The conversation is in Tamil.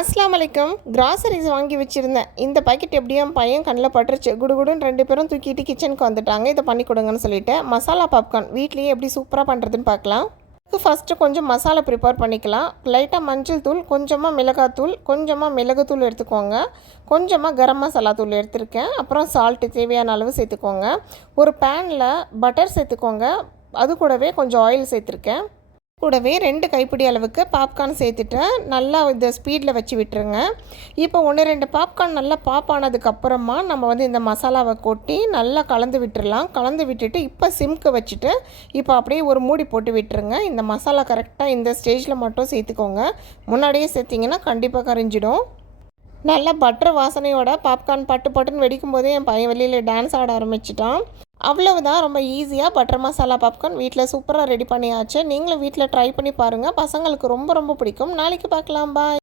அஸ்ஸலாமு அலைக்கும். கிராசரிஸ் வாங்கி வச்சுருந்தேன். இந்த பாக்கெட் எப்படியும் என் பையன் கண்ணில் பட்டுருச்சு. குடுகுடுன்னு 2 பேரும் தூக்கிட்டு கிச்சனுக்கு வந்துட்டாங்க. இதை பண்ணி கொடுங்கன்னு சொல்லிட்டு மசாலா பாப்கார்ன் வீட்லேயே எப்படி சூப்பராக பண்ணுறதுன்னு பார்க்கலாம். ஃபஸ்ட்டு கொஞ்சம் மசாலா ப்ரிப்பேர் பண்ணிக்கலாம். லைட்டாக மஞ்சள் தூள், கொஞ்சமாக மிளகாத்தூள், கொஞ்சமாக மிளகுத்தூள் எடுத்துக்கோங்க. கொஞ்சமாக கரம் மசாலா தூள் எடுத்துருக்கேன். அப்புறம் சால்ட்டு தேவையான அளவு சேர்த்துக்கோங்க. ஒரு பேனில் பட்டர் சேர்த்துக்கோங்க. அது கூடவே கொஞ்சம் ஆயில் சேர்த்துருக்கேன். கூடவே 2 கைப்பிடி அளவுக்கு பாப்கார்ன் சேர்த்துட்டு நல்லா இந்த ஸ்பீடில் வச்சு விட்டுருங்க. இப்போ 1-2 பாப்கார்ன் நல்லா பாப் ஆனதுக்கப்புறமா நம்ம இந்த மசாலாவை கொட்டி நல்லா கலந்து விட்டுடலாம். கலந்து விட்டுட்டு இப்போ சிம்க்கு வச்சுட்டு இப்போ அப்படியே ஒரு மூடி போட்டு விட்டுருங்க. இந்த மசாலா கரெக்டாக இந்த ஸ்டேஜில் மட்டும் சேர்த்துக்கோங்க. முன்னாடியே சேர்த்திங்கன்னா கண்டிப்பாக கரிஞ்சிடும். நல்லா பட்டர் வாசனையோட பாப்கார்ன் பட்டு பட்டுன்னு வெடிக்கும் போதே என் பையன் வெளியில் டான்ஸ் ஆட ஆரம்பிச்சிட்டான். அவ்வளவுதான், ரொம்ப ஈஸியாக பட்டர் மசாலா பாப்கார்ன் வீட்டில் சூப்பராக ரெடி பண்ணியாச்சு. நீங்களும் வீட்டில் ட்ரை பண்ணி பாருங்கள். பசங்களுக்கு ரொம்ப ரொம்ப பிடிக்கும். நாளைக்கு பார்க்கலாம். பாய்.